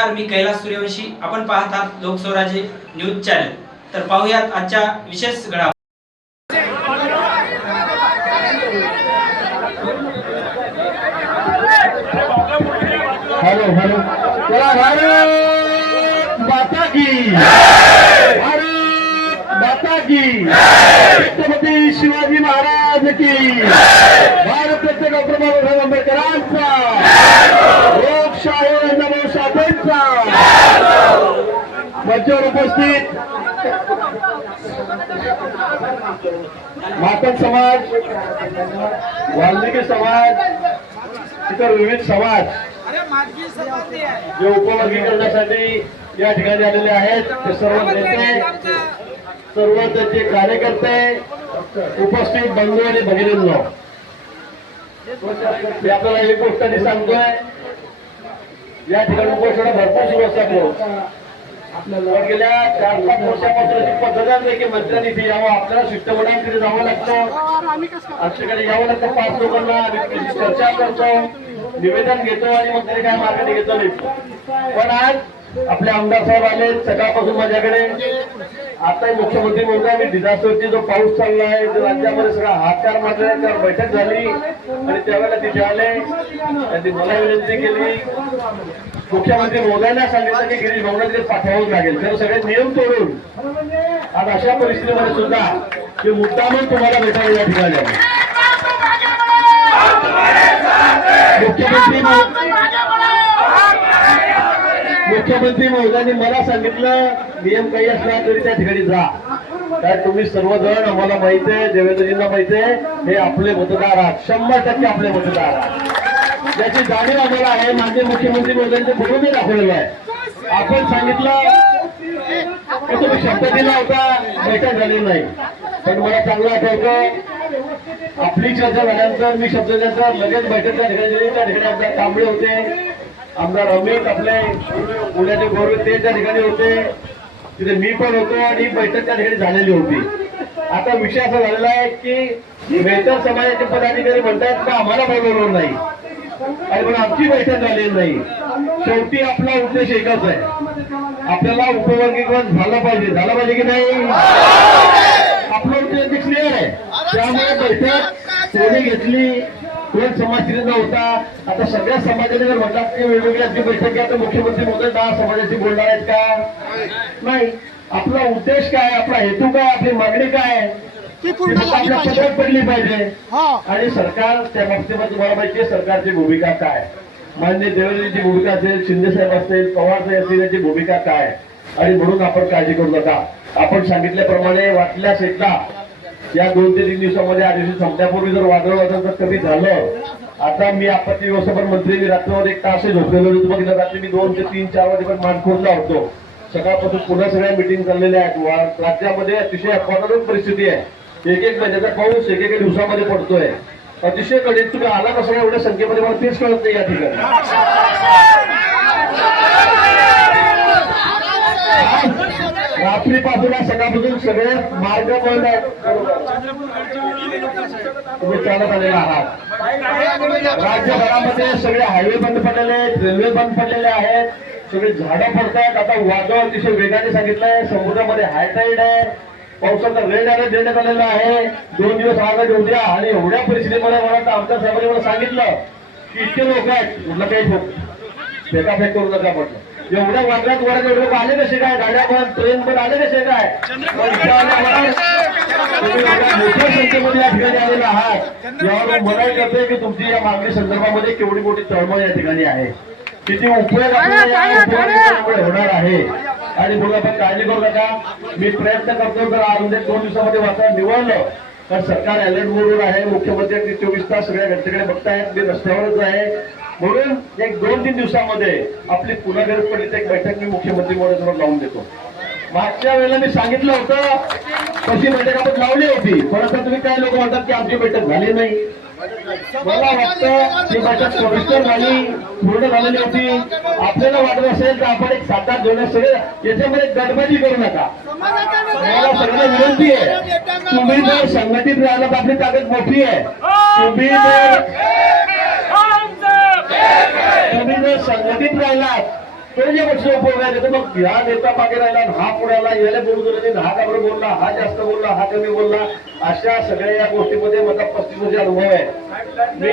नमस्कार, मी कैलास सूर्यवंशी. आपण पाहत आहात लोकस्वराज्य न्यूज चॅनल. तर पाहूयात आजच्या विशेष घडामोडी. हेलो हेलो, भारत माता की, भारत माता की, छत्रपती शिवाजी महाराज की, भारतरत्न डॉक्टर बाबासाहेब आंबेडकरांचा, लोकशाही नवशाहीचा. मंचावर उपस्थित मातंग समाज, वाल्मिकी समाज, इतर विविध समाज जे उपवर्गीकरणासाठी या ठिकाणी आलेले आहेत, ते सर्व नेते, सर्व त्यांचे कार्यकर्ते, उपस्थित बंधू आणि भगिनींनो, मी आपल्याला एक गोष्ट सांगतोय. या ठिकाणी उपोषण भरपूर सुरू असतात. आपल्याला गेल्या 4-5 वर्षापासून अशी पद्धत आहे की मंत्र्यांनी इथे यावं, आपल्याला शिष्टमंडळाकडे जावं लागतं, आमच्याकडे यावं लागतं. 5 लोकांना चर्चा करतो, निवेदन घेतो आणि मग तरी काय मार्गाने घेतो नाही. पण आज आपले आमदार साहेब आले सकाळपासून माझ्याकडे. आता मुख्यमंत्री महोदय, मी डिझास्टरची जो पाऊस चालला आहे, राज्यामध्ये सगळा हातकार मारला, त्यावर बैठक झाली आणि त्यावेळेला तिथे आले. त्यांनी मला विनंती केली, मुख्यमंत्री महोदयांना सांगितलं की गिरीश भाऊंना तिथे पाठवावंच लागेल. तर सगळे नियम तोडून आज अशा परिस्थितीमध्ये सुद्धा की मुद्दामून तुम्हाला भेटायला या ठिकाणी आले. मुख्यमंत्री महोदयांनी मला सांगितलं, नियम काही असला तरी त्या ठिकाणी जा, कारण तुम्ही सर्वजण, आम्हाला माहिती आहे, देवेंद्रजींना माहिती आहे, हे आपले मतदार आहात, 100% आपले मतदार आहात. त्याची जाणीव आम्हाला आहे. माननीय मुख्यमंत्री महोदयांचे फोटोही दाखवलेला आहे. आपण सांगितलं की तुम्ही शब्द दिला होता, बैठक झाली नाही. पण मला चांगलं आठवतं, आपली चर्चा झाल्यानंतर मी शब्द दिल्यानंतर लगेच बैठक त्या ठिकाणी, त्या ठिकाणी आमदार कांबळे होते, आमदार अमित आपले पुण्याचे गौरव ते त्या ठिकाणी होते, तिथे मी पण होतो आणि बैठक त्या ठिकाणी झालेली होती. आता विषय असा झालेला आहे की मेहतर समाजाचे पदाधिकारी म्हणतात का आम्हाला बोलवलं नाही आणि पण आमची बैठक झालेली नाही. शेवटी आपला उद्देश एकच आहे, आपल्याला उपवर्गीकरण झालं पाहिजे की नाही. आपला उद्देश क्लिअर आहे. त्यामुळे बैठक कोणी घेतली, कोण समाज तिथे नव्हता. आता सगळ्या समाजाने जर म्हणतात की वेगवेगळ्या बैठक घ्या, तर मुख्यमंत्री महोदय 10 समाजाशी बोलणार आहेत का? नाही. आपला उद्देश काय, आपला हेतू काय, आपली मागणी काय आपल्या पदरात पडली पाहिजे. आणि सरकार त्या बाबतीमध्ये तुम्हाला माहिती आहे सरकारची भूमिका काय. माननीय देवेंद्रजींची भूमिका असेल, शिंदे साहेब असतील, पवार साहेब असतील, याची भूमिका काय. आणि म्हणून आपण काळजी करू नका. आपण सांगितल्याप्रमाणे वाटल्यास एकदा या 2 ते 3 दिवसामध्ये आदिवासी संपण्यापूर्वी जर वादळ असेल तर कधी झालं. आता मी आपत्ती व्यवस्थापन मंत्री, मी रात्रभर 1 तास झोपलेलो होतो. बघितलं रात्री मी 2 ते 3-4 वाजेपर्यंत मानखुर्दला होतो. सकाळपासून पुन्हा सगळ्या मिटिंग चाललेल्या आहेत. राज्यामध्ये अतिशय अपवादात्मक परिस्थिती आहे. एक महिन्याचा पाऊस एकेका दिवसामध्ये पडतोय. अतिशय कठीण. तुम्ही आला कसं एवढ्या संख्येमध्ये मला तेच कळत नाही या ठिकाणी. रात्रीपासून सकाळपासून सगळे मार्ग बंद आहेत. तुम्ही चालत आलेला आहात. राज्यभरामध्ये सगळे हायवे बंद पडलेले आहेत, रेल्वे बंद पडलेले आहेत, सगळे झाडं पडतात. आता वादळ अतिशय वेगाने सांगितलंय, समुद्रामध्ये हायटाईड आहे, पावसाचा रेड अलर्ट देण्यात आलेला आहे. 2 दिवस आज उद्या. आणि एवढ्या परिस्थितीमध्ये मला आमच्या साहेबांनी मला सांगितलं की इतके लोक आहेत, म्हटलं काही फेकाफेक करू नका. म्हटलं एवढ्या वादळात वरात एवढे लोक आले कसे काय, गाड्या पण ट्रेन पण आले कसे काय, मोठ्या संख्येमध्ये या ठिकाणी आलेला आहात. यावर मला कळतंय की तुमची या मागणी संदर्भामध्ये केवढी मोठी तळमळ या ठिकाणी आहे, किती उपयोग आपल्याला होणार आहे. आणि म्हणून आपण काळजी करू नका. मी प्रयत्न करतो तर आज 2 दिवसामध्ये वातावरण निवडलं तर सरकार अलर्ट मोडवर आहे. मुख्यमंत्री 24 तास सगळ्या घटनेकडे बघतायत. मी रस्त्यावरच आहे. म्हणून 1-2-3 दिवसामध्ये आपली पुन्हा गरज पडली तर एक बैठक मी मुख्यमंत्री महोदयांसमोर लावून देतो. मागच्या वेळेला मी सांगितलं होतं तशी बैठक आपण लावली होती, पण आता तुम्ही काय लोक म्हणतात की आमची बैठक झाली नाही. मला वाटतं ती बैठक सविस्तर झाली, पूर्ण झालेली होती. आपल्याला वाटत असेल तर आपण एक 7-8 जण सगळे याच्यामध्ये गडबडी करू नका. मला सगळं विनंती आहे, तुम्ही जर संघटित राहिला तर आपली ताकद मोठी आहे. तुम्ही जर संघटित राहिलात तो जे पक्ष उपयोग आहे तर मग या नेता मागे राहिला, हा पुढे आला, याला बोलू दिलं नाही, हा का बरं बोलला, हा जास्त बोलला, हा कमी बोलला, अशा सगळ्या या गोष्टीमध्ये माझा 35 वर्ष अनुभव आहे. मी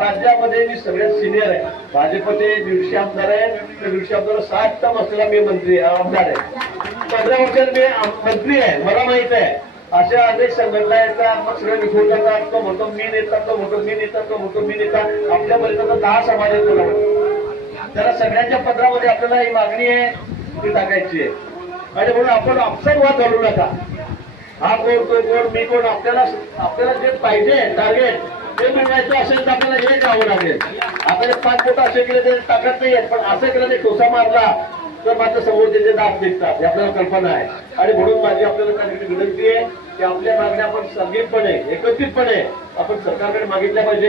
राज्यामध्ये मी सगळ्यात सिनियर आहे. भाजपचे 150 आमदार आहेत, ते 150 आमदार 60 टर्म असलेला मी आमदार आहे. 15 वर्षात मी मंत्री आहे, मला माहित आहे. अशा अनेक संघटना येतात, मग सगळे विखून जातात. तो म्हणतो मी नेता, तो म्हणतो मी नेता, तो म्हणतो मी नेता. आपल्यापर्यंत 10 समाज आहेत बघा. त्याला सगळ्यांच्या पत्रामध्ये आपल्याला ही मागणी आहे ती टाकायची आहे. आणि म्हणून आपण आपसात वाद घालू नका. हा कोण, तो कोण, मी कोण. आपल्याला जे पाहिजे टार्गेट ते मिळवायचं असेल तर आपल्याला हे जावं लागेल. आपल्याला 5 फुट असे केले ते टाकत नाहीये, पण असं केलं ते ठोसा मारला तर मात्र समोर त्याचे दात निघतात, हे आपल्याला कल्पना आहे. आणि म्हणून माझी आपल्याला काही विनंती आहे की आपल्या मागण्या आपण संघितपणे, एकत्रितपणे आपण सरकारकडे मागितल्या पाहिजे.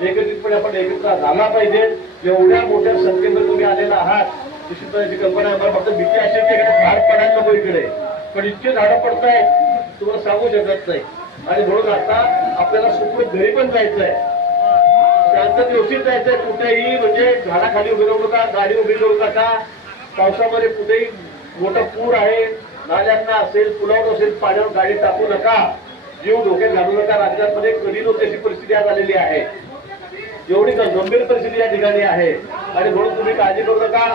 एकत्रितपणे आपण एकत्र झाला पाहिजे. एवढ्या मोठ्या संख्येमध्ये तुम्ही आलेला आहात, निश्चितपणे कल्पना आहे. फक्त भीती असेल की झाड पडायला नको इकडे, पण इतके झाडं पडत आहेत तुम्हाला सांगू शकत नाही. आणि म्हणून आता आपल्याला सुखरूप घरी पण जायचंय, शांत व्यवस्थित जायचंय. कुठेही म्हणजे झाडाखाली उभी राहू नका, गाडी उभी राहू नका. पावसामध्ये कुठेही मोठा पूर आहे, नाल्यांना असेल, पुलावर असेल, पाण्यावर गाडी टाकू नका, जीव धोक्यात घालू नका. राज्यामध्ये कधी नव्हती अशी परिस्थिती आज आलेली आहे. एवढी गंभीर परिस्थिती या ठिकाणी आहे. आणि म्हणून तुम्ही काळजी करू नका.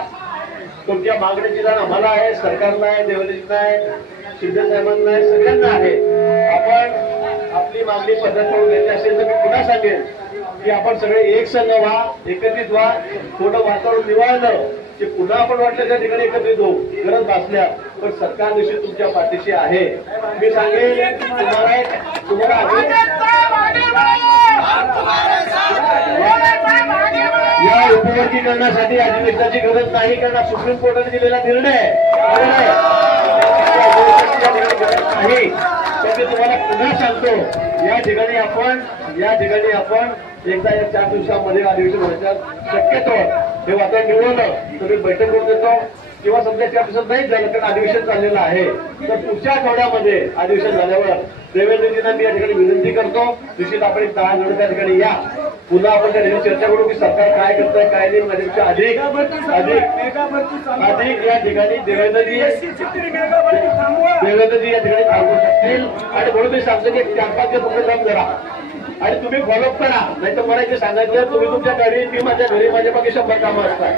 तुमच्या मागणीची जाण आम्हाला आहे, सरकारला आहे, देवेंद्रजींना आहे, शिंदे साहेबांना आहे, सगळ्यांना आहे. आपण आपली मागणी पद्धत करून घेतली असेल तर मी पुन्हा सांगेन की आपण सगळे एक संघ व्हा, एकत्रित व्हा. थोडं वातावरण निवळलं की पुन्हा आपण वाटलं त्या ठिकाणी एकत्रित होऊ, गरज भासल्या. पण सरकार निश्चित तुमच्या पाठीशी आहे. मी सांगेन तुम्हाला या उपवर्गीकरणासाठी अधिवेशनाची गरज नाही, कारण सुप्रीम कोर्टाने दिलेला निर्णय नाही. तर मी तुम्हाला पुन्हा सांगतो, या ठिकाणी आपण एकदा या 4 दिवसामध्ये अधिवेशन होण्याच्या शक्यतो हे वातावरण निवडलं तर मी बैठक करून देतो. किंवा समजा 4 दिवसात नाही झालं कारण अधिवेशन चाललेलं आहे, तर पुढच्या आठवड्यामध्ये अधिवेशन झाल्यावर देवेंद्रजींना मी या ठिकाणी विनंती करतो, निश्चित आपण 10 जण त्या ठिकाणी या. पुन्हा आपण त्या ठिकाणी चर्चा करू की सरकार काय करतंय काय नाही. माझ्यापेक्षा अधिक या ठिकाणी देवेंद्रजी या ठिकाणी थांबू शकतील. आणि म्हणून मी सांगतो की 4-5 दिवस काम करा आणि तुम्ही फॉलोअप करा. नाही तर मला इथे सांगायचं तुम्ही तुमच्या घरी, मी माझ्या घरी, माझ्या मागे 100 कामं असतात.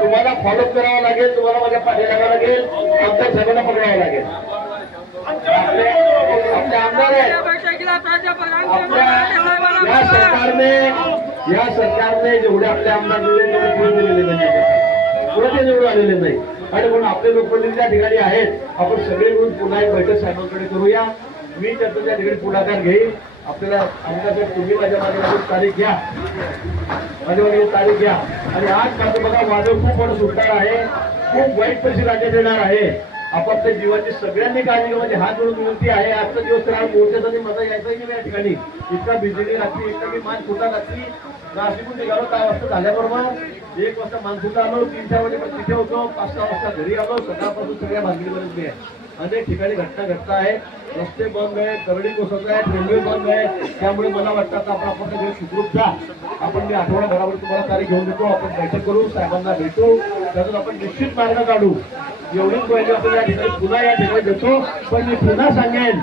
तुम्हाला फॉलोअप करावं लागेल, तुम्हाला माझ्या पाठी लागावं लागेल, आमच्या सगळ्यांना पकडावं लागेल. आपले आमदार आहेत, या सरकारने जेवढे आपले आमदार दिले तेवढे पुढे दिलेले नाही, पुढे ते निवडून आलेले नाही. आणि म्हणून आपले लोकप्रतिनिधी त्या ठिकाणी आहेत. आपण सगळे मिळून पुन्हा एक बैठक साहेबांकडे करूया. मी त्याचं त्या ठिकाणी पुढाकार घेईन. आपल्याला आमदार तुम्ही माझ्या मागे तारीख घ्या, माझ्या मागे तारीख घ्या. आणि आज मात्र बघा वादळ खूप मोठं सुटणार आहे, खूप वाईट परिस्थिती राज्यात येणार आहे. आपापल्या जीवाची सगळ्यांनी काळजी घ्या. म्हणजे हात जोडून विनंती आहे. आजचा दिवस राहा मोर्चाचा माझा यायचाही नाही या ठिकाणी. इतका बिजली रात्री, इतका मी मान फुटा रात्री नाशिकून निघालो 10 वाजता झाल्याबरोबर, 1 वाजता मानफुटा आलो, 3-4 वाजे तिथे होतो, 5-6 वाजता घरी आलो. सकाळपासून सगळ्या भानगडीमध्ये आहे. अनेक ठिकाणी घटना घडत आहेत, रस्ते बंद आहेत, करडी कोसळत आहेत, रेल्वे बंद आहे. त्यामुळे मला वाटतं आता आपण सगळे सुखरूप जा. आपण मी आठवडाभरावर तुम्हाला तारीख घेऊन देतो, आपण बैठक करू, साहेबांना भेटू, त्यातून आपण निश्चित मार्ग काढू. एवढीच पाहिजे आपण या ठिकाणी पुन्हा या ठिकाणी देतो. पण मी पुन्हा सांगेन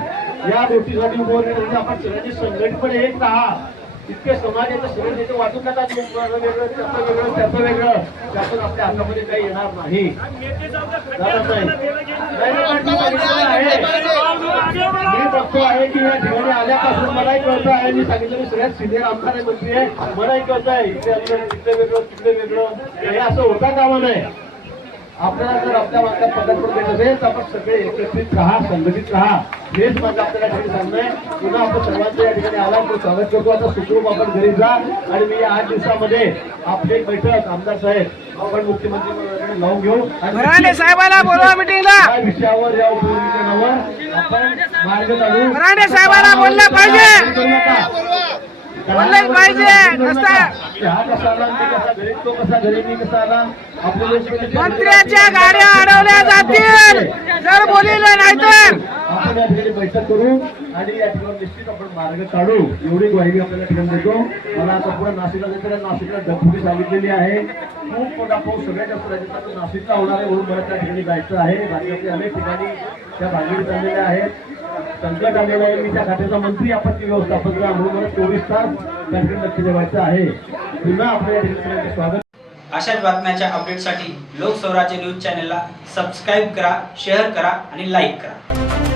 या गोष्टीसाठी उभं आपण सगळ्यांनी संघटितपणे एक राहा. इतके समाज येतं, सगळे नेते वाटून जातात, वेगळं त्याचं वेगळं, त्यातून आपल्या हातामध्ये काही येणार नाही. मी बघतो आहे की या ठिकाणी आल्यापासून मलाही कळतं आहे, मी सांगितलं मी सगळ्यात सिनियर आमदार आहे, मंत्री आहे, मलाही कळत आहे इथे तिथे वेगळं तिथे वेगळं, हे असं होता कामा नये. आपल्याला जर आपल्या मागच्या पदार्पण देत असेल तर आपण सगळे एकत्रित राहा, संघटित राहा. हेच माझं आपल्याला ठिकाणी सांगणं आहे. पुन्हा आपण सर्वांचं या ठिकाणी आला तो स्वागत करतो. आता सुखरूप आपण घरी जा. आणि मी या 8 दिवसामध्ये आपली बैठक आमदार साहेब आपण मुख्यमंत्री लावून घेऊ आणि साहेबांना बोलवा मिटिंगला. या विषयावर या उपयोगिकेवर आपण मार्ग काढू. मराठे साहेबांना बोललं पाहिजे, बोललं पाहिजे. मंत्र्यांच्या गाड्या अडवल्या जातील जर बोलिलं नाही तर. बैठक करू आणि या ठिकाणी निश्चित आपण मार्ग काढू एवढी ग्वाही आपल्याला ठिकाण देतो. मला आता पुढे नाशिकला जायचं, नाशिकला ढगफुटी सांगितलेली आहे. खूप मोठा पाऊस सगळ्यात जास्त राज्यात नाशिकला होणार आहे, म्हणून मला त्या ठिकाणी जायचं आहे. बाकी आपले अनेक ठिकाणी त्या भागीदारी चाललेल्या आहेत. संकट आलेलं आहे. मी त्या खात्याचा मंत्री आपत्ती व्यवस्थापन म्हणून मला 24 तास त्या ठिकाणी लक्ष ठेवायचं आहे. पुन्हा आपल्या ठिकाणी स्वागत. अशाच बातम्याच्या अपडेटसाठी लोकस्वराज्य न्यूज चॅनलला सबस्क्राईब करा, शेअर करा आणि लाईक करा.